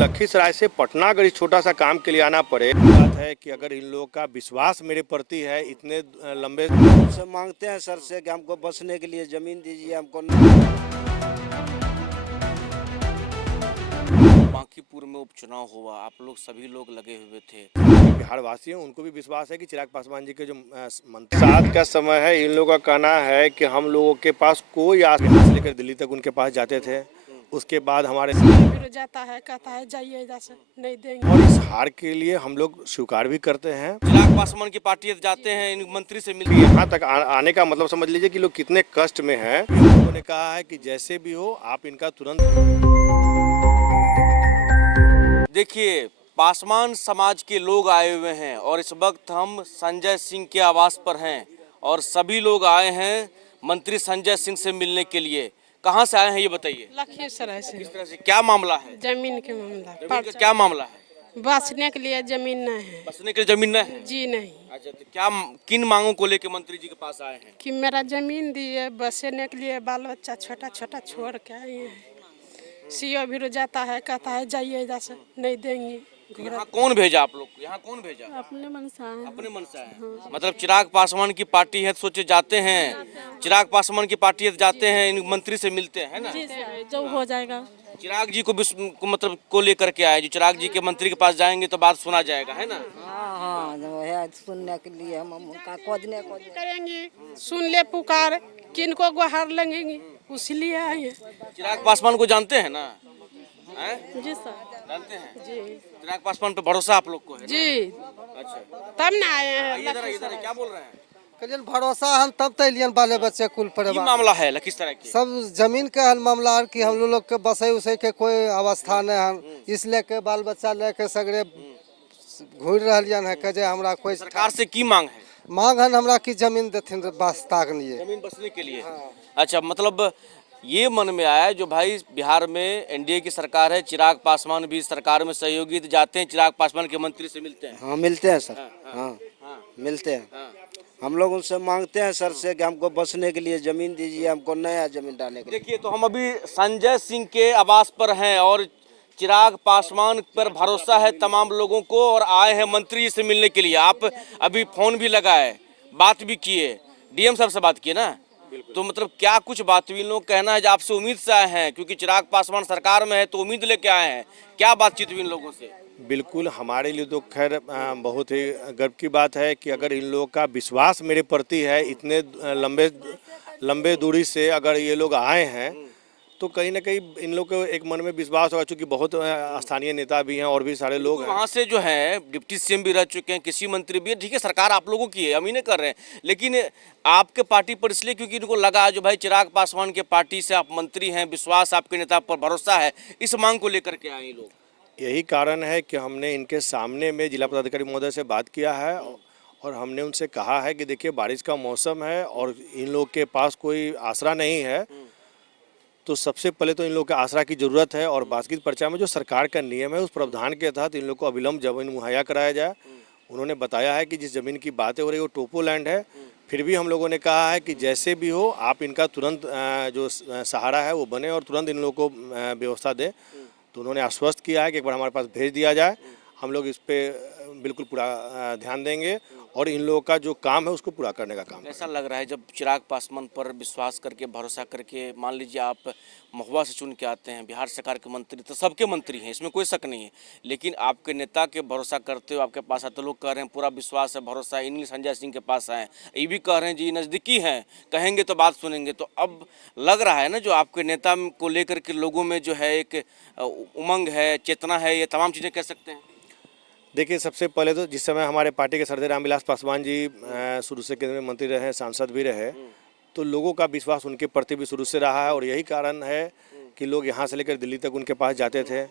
लखीसराय से पटना अगर इस छोटा सा काम के लिए आना पड़े, बात है कि अगर इन लोगों का विश्वास मेरे प्रति है, इतने लंबे से मांगते हैं सर से कि हमको बसने के लिए जमीन दीजिए हमको। बांकीपुर में उपचुनाव हुआ, आप लोग सभी लोग लगे हुए थे। बिहार वासी हैं, उनको भी विश्वास है कि चिराग पासवान जी के जो मंत्री साथ का समय है, इन लोगों का कहना है कि हम लोगों के पास कोई आस यहाँ से लेकर दिल्ली तक उनके पास जाते थे। उसके बाद हमारे फिर जाता है, कहता है जाइए इधर से, नहीं देंगे। और इस हार के लिए हम लोग स्वीकार भी करते हैं। चिराग पासवान की पार्टी जाते हैं, इन मंत्री से मिलते कि यहाँ तक आने का मतलब समझ लीजिए कि लोग कितने कष्ट में हैं। हम लोगों ने कहा है कि जैसे भी हो आप इनका तुरंत देखिए, पासवान समाज के लोग आए हुए हैं और इस वक्त हम संजय सिंह के आवास पर हैं और सभी लोग आए हैं मंत्री संजय सिंह से मिलने के लिए। कहाँ से आए हैं ये बताइए। लखीसराय से किस तरह से, क्या मामला है? जमीन के मामला जमीन का क्या मामला है? बसने के लिए जमीन नहीं है। बसने के लिए जमीन नहीं है? जी नहीं। अच्छा, तो क्या किन मांगों को लेकर मंत्री जी के पास आए हैं? कि मेरा जमीन दिए, बसने के लिए बाल बच्चा छोटा छोटा छोड़ के आए हैं। सीओ भी जाता है, कहता है जाइए इधर से, नहीं देंगे। यहाँ कौन भेजा आप लोग को? यहाँ कौन भेजा? अपने मन से आए हैं। अपने मन से आए। मतलब चिराग पासवान की पार्टी है तो सोचे जाते हैं, चिराग पासवान की पार्टी है तो जाते हैं, इन मंत्री से मिलते हैं, है ना? जो हो जाएगा। चिराग जी को मतलब को लेकर के आए, जो चिराग जी के मंत्री के पास जाएंगे तो बात सुना जाएगा, है ना? हाँ जो है सुनने के लिए हम उनका खोजने करेंगे, सुन ले पुकार, किनको गुहार लगेंगे, उसलिए आए हैं। चिराग पासवान को जानते हैं ना? हैं? जी सर। जानते हैं? जी चिराग पासवान पे भरोसा आप लोग को है ना? जी, अच्छा, तब ना आए हैं। इधर क्या बोल रहे हैं? कलियन भरोसा हम तब तक लियन बाले बच्चे कुल ये परिवार मामला है लखीसराय की। सब जमीन के हल मामला है कि हम लोग के बसे उसे के कोई अवस्था नहीं है, इसलिए के बाल बच्चा लेके सगरे घूर रहलियन है के जे हमरा कोई सरकार से की मांग है? मांग है हमरा की जमीन देथिन वास्ता के लिए। जमीन बसने के लिए। अच्छा, मतलब ये मन में आया जो भाई बिहार में एनडीए की सरकार है, चिराग पासवान भी सरकार में सहयोगी जाते हैं, चिराग पासवान के मंत्री से मिलते हैं। हाँ मिलते हैं सर। हाँ मिलते हैं। हाँ। हम लोग उनसे मांगते हैं सर से कि हमको बसने के लिए जमीन दीजिए हमको, नया जमीन डालने के लिए। देखिए, तो हम अभी संजय सिंह के आवास पर हैं और चिराग पासवान पर भरोसा है तमाम लोगों को और आए हैं मंत्री से मिलने के लिए। आप अभी फोन भी लगाए, बात भी किए, डीएम साहब से बात किए ना? तो मतलब क्या कुछ बात हुई? लोग कहना है जो आपसे उम्मीद से आए हैं क्योंकि चिराग पासवान सरकार में है तो उम्मीद लेके आए हैं। क्या बातचीत हुई इन लोगों से? बिल्कुल हमारे लिए तो खैर बहुत ही गर्व की बात है कि अगर इन लोगों का विश्वास मेरे प्रति है, इतने लंबे दूरी से अगर ये लोग आए हैं तो कहीं ना कहीं इन लोग को एक मन में विश्वास होगा, चूँकि बहुत स्थानीय नेता भी हैं और भी सारे लोग हैं। वहाँ से जो है डिप्टी सीएम भी रह चुके हैं, कृषि मंत्री भी है। ठीक है, सरकार आप लोगों की है, हम ही नहीं कर रहे हैं, लेकिन आपके पार्टी पर इसलिए क्योंकि इनको लगा जो भाई चिराग पासवान के पार्टी से आप मंत्री हैं, विश्वास आपके नेता पर भरोसा है, इस मांग को लेकर के आए लोग। यही कारण है कि हमने इनके सामने में जिला पदाधिकारी महोदय से बात किया है और हमने उनसे कहा है कि देखिए बारिश का मौसम है और इन लोग के पास कोई आसरा नहीं है, तो सबसे पहले तो इन लोग के आसरा की ज़रूरत है और बातचीत पर्चा में जो सरकार का नियम है उस प्रावधान के तहत इन लोग को अविलंब जमीन मुहैया कराया जाए। उन्होंने बताया है कि जिस ज़मीन की बातें हो रही है वो टोपो लैंड है, फिर भी हम लोगों ने कहा है कि जैसे भी हो आप इनका तुरंत जो सहारा है वो बने और तुरंत इन लोगों को व्यवस्था दें। तो उन्होंने आश्वस्त किया है कि एक बार हमारे पास भेज दिया जाए, हम लोग इस पर बिल्कुल पूरा ध्यान देंगे और इन लोगों का जो काम है उसको पूरा करने का काम। ऐसा लग रहा है जब चिराग पासवान पर विश्वास करके भरोसा करके मान लीजिए आप महुआ से चुन के आते हैं, बिहार सरकार के मंत्री तो सबके मंत्री हैं, इसमें कोई शक नहीं है, लेकिन आपके नेता के भरोसा करते हो आपके पास आते, लोग कह रहे हैं पूरा विश्वास है, भरोसा है, इन्हीं संजय सिंह के पास आए, ये भी कह रहे हैं जी नज़दीकी हैं, कहेंगे तो बात सुनेंगे। तो अब लग रहा है ना जो आपके नेता को लेकर के लोगों में जो है एक उमंग है, चेतना है, ये तमाम चीज़ें कह सकते हैं। देखिए सबसे पहले तो जिस समय हमारे पार्टी के सरदार रामविलास पासवान जी शुरू से केंद्रीय मंत्री रहे, सांसद भी रहे, तो लोगों का विश्वास उनके प्रति भी शुरू से रहा है और यही कारण है कि लोग यहाँ से लेकर दिल्ली तक उनके पास जाते थे।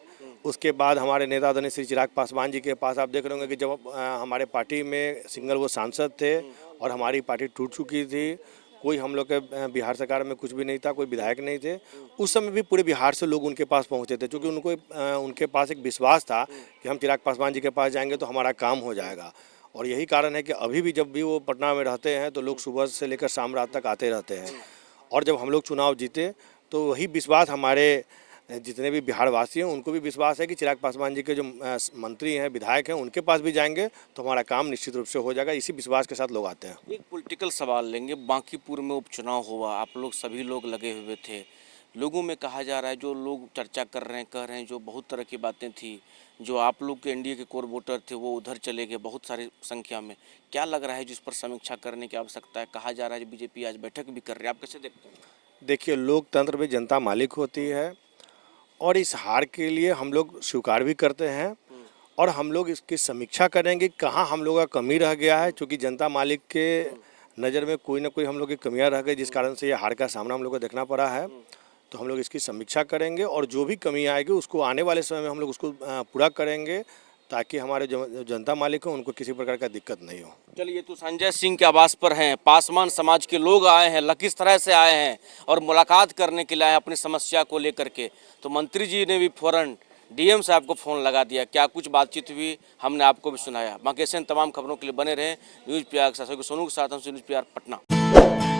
उसके बाद हमारे नेता आदरणीय श्री चिराग पासवान जी के पास आप देख रहे होंगे कि जब हमारे पार्टी में सिंगल वो सांसद थे और हमारी पार्टी टूट चुकी थी, कोई हम लोग के बिहार सरकार में कुछ भी नहीं था, कोई विधायक नहीं थे, उस समय भी पूरे बिहार से लोग उनके पास पहुंचे थे क्योंकि उनको उनके पास एक विश्वास था कि हम चिराग पासवान जी के पास जाएंगे तो हमारा काम हो जाएगा। और यही कारण है कि अभी भी जब भी वो पटना में रहते हैं तो लोग सुबह से लेकर शाम रात तक आते रहते हैं और जब हम लोग चुनाव जीते तो वही विश्वास हमारे जितने भी बिहार वासी हैं उनको भी विश्वास है कि चिराग पासवान जी के जो मंत्री हैं, विधायक हैं, उनके पास भी जाएंगे तो हमारा काम निश्चित रूप से हो जाएगा। इसी विश्वास के साथ लोग आते हैं। एक पॉलिटिकल सवाल लेंगे। बांकीपुर में उपचुनाव हुआ, आप लोग सभी लोग लगे हुए थे। लोगों में कहा जा रहा है, जो लोग चर्चा कर रहे हैं, कह रहे हैं, जो बहुत तरह की बातें थी, जो आप लोग के एनडीए के कोर वोटर थे वो उधर चले गए बहुत सारी संख्या में। क्या लग रहा है जिस पर समीक्षा करने की आवश्यकता है? कहा जा रहा है बीजेपी आज बैठक भी कर रही है, आप कैसे देखते हैं? देखिए, लोकतंत्र में जनता मालिक होती है और इस हार के लिए हम लोग स्वीकार भी करते हैं और हम लोग इसकी समीक्षा करेंगे कहाँ हम लोग का कमी रह गया है, क्योंकि जनता मालिक के नज़र में कोई ना कोई हम लोग की कमियां रह गई जिस कारण से ये हार का सामना हम लोग को देखना पड़ा है। तो हम लोग इसकी समीक्षा करेंगे और जो भी कमी आएगी उसको आने वाले समय में हम लोग उसको पूरा करेंगे ताकि हमारे जो जनता मालिक हैं उनको किसी प्रकार का दिक्कत नहीं हो। चलिए, तो संजय सिंह के आवास पर हैं, पासवान समाज के लोग आए हैं, लखीसराय से आए हैं और मुलाकात करने के लिए आए अपनी समस्या को लेकर के। तो मंत्री जी ने भी फौरन डीएम साहब को फ़ोन लगा दिया। क्या कुछ बातचीत हुई, हमने आपको भी सुनाया। बाकी ऐसे तमाम खबरों के लिए बने रहें न्यूज़ PR के साथ। सोनू के साथ हम न्यूज़ PR पटना।